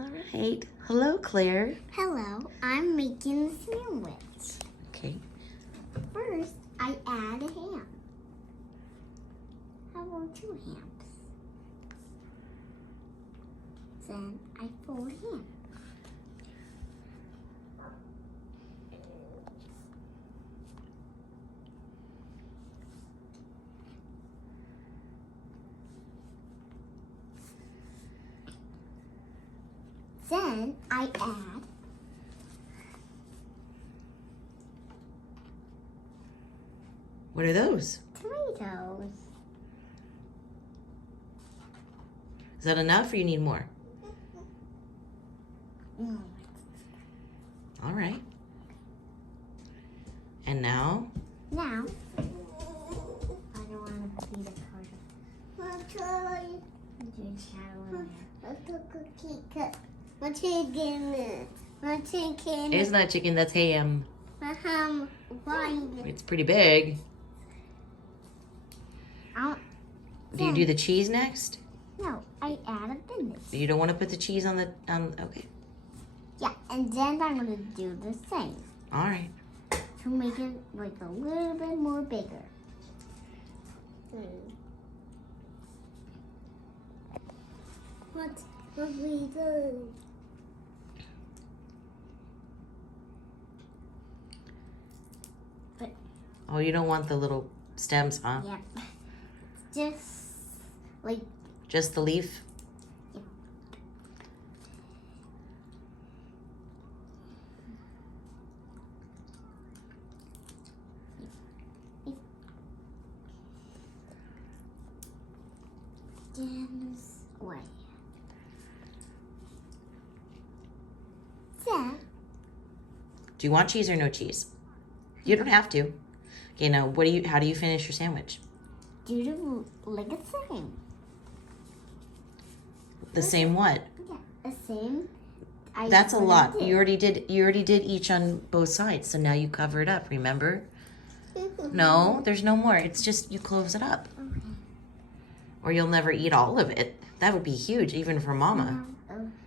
All right. Hello, Claire. Hello, I'm making a sandwich. Okay. First, I add a ham. How about 2 hams? Then I fold ham. Then I add What are those? tomatoes. Is that enough or you need more? No. All right. And now? Now, I don't want to be the part of my chicken. It's not chicken, that's ham. Why? It's pretty big. Do you do Then- the cheese next? No, I add a business. You don't want to put the cheese on the, okay. Yeah, and then I'm gonna do the same All right. to make it like a little bit more bigger. What we do? Oh, you don't want the little stems, huh? Yep. Just like Just the leaf? this way. Then Do you want cheese or no cheese? You don't have to. Okay, now how do you finish your sandwich? do the like the same. The same what? Yeah, the same. That's a what I lot. did. You already did each on both sides, so now you cover it up, remember? No, there's no more. It's just you close it up. Okay. Or you'll never eat all of it. That would be huge, even for Mama.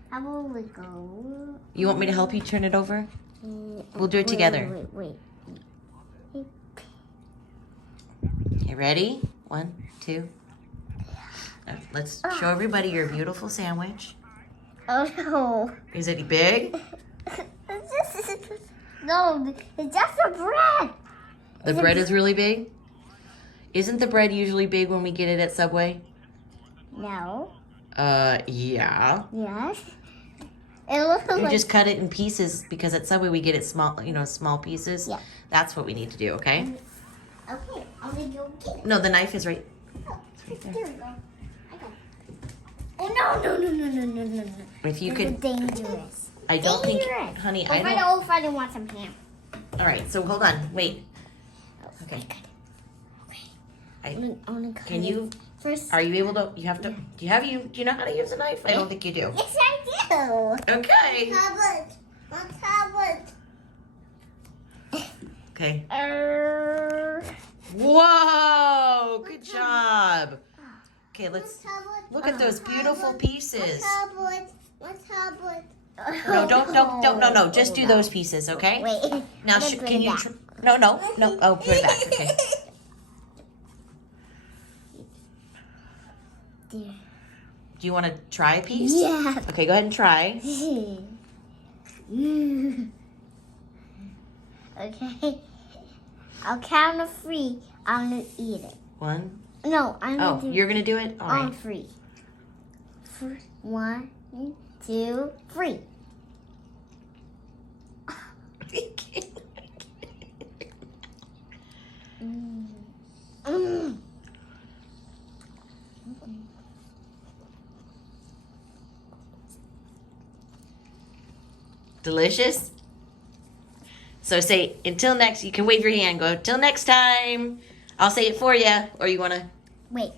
How about we go? You want me to help you turn it over? We'll do it together. Wait. Okay, ready? 1, 2. Let's show everybody your beautiful sandwich. Oh no. Is it big? No, it's just a bread. The bread is really big? Isn't the bread usually big when we get it at Subway? No. Yeah. Yes. It looks You like just cut it in pieces because at Subway we get it small, small pieces. Yeah. That's what we need to do, okay? Okay, I'm gonna go get it. No, the knife is right. Oh, there we go. I got it. Oh no. If you This is could, dangerous. I don't think, Dangerous. honey, Oh, I if I don't. don't, if I don't want some ham. All right, so hold on, wait. Okay. I'm gonna cut Can it you? first? Are you able to? You have to. Do you know how to use a knife? I don't think you do. Yes, I do. Okay. Tablet. My tablet. Okay. Whoa! Good job. Okay, let's look at those beautiful pieces. My tablet. No, no. Just do those pieces, okay? Wait. Now, can you? No. Oh, put it back. Okay. Do you want to try a piece? Yeah. Okay, go ahead and try. Okay. I'll count to 3. I'm gonna eat it. 1. No, I'm Oh, gonna do you're gonna do it. All on right. 3. 1, 2, 3. Mm. Delicious. So say until next. You can wave your hand. Go till next time. I'll say it for you, or you wanna? Wait.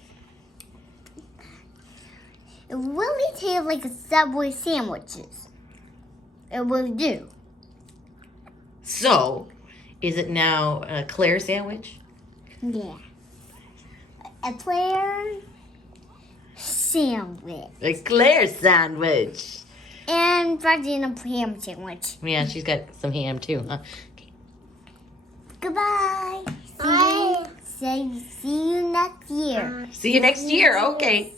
It really tastes like a Subway sandwiches. It will do. So, is it now a Clare sandwich? Yeah. A Clare sandwich. A Clare sandwich. And fried and a ham sandwich. Yeah, she's got some ham too, huh? Okay. Goodbye. See you next year. See you next year. Okay.